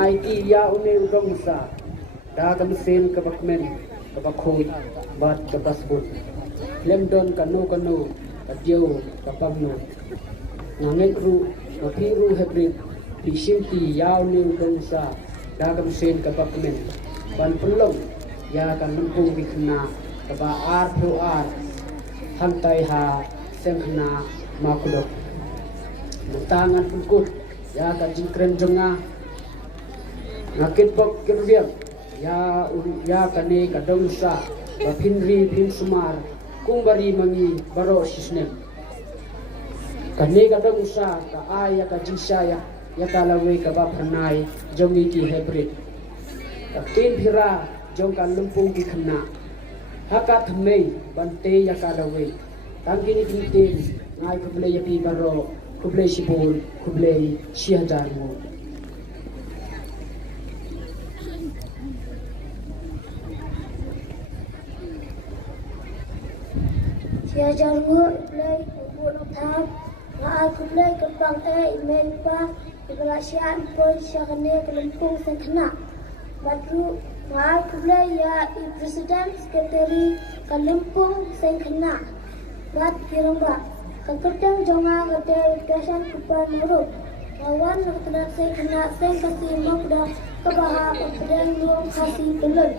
Ai ki ya une udong sa da kam sen ka bakmen ka bakhoi bat ka basbut lemdon kanu ka dio ka pagno nangek ru ka piru hebrit pisim ti ya une udong sa da kam sen ka bakmen ban pulong ya kan lumpung bikna ka ba ar phu ar hantai ha semna makudok tangan pungkut ya ka jingkren jonga ngakit pok kirviam ya kane kadong sa bapinri pin sumar kumbari mangi baro sisnem kane kadong sa ka aya ka jinsaya ya kalawe ka bapranai jongi ki hybrid tin phira jong kan lumpung ki khna haka thmei bante ya kalawe tangkini tin ngai kuble ya pi baro kuble sibul kuble 6000 mo Sia jarwo play buat thap ngai kublai kembang email pa ibrasian pun syakne kelempung sekna badru ngai kublai ya presiden sekretari kelempung sekna bad kiramba kekedang jonga kete gasan kupan muruk lawan nakna sekna sen kasih mokda kebaha pembedang luang kasih belum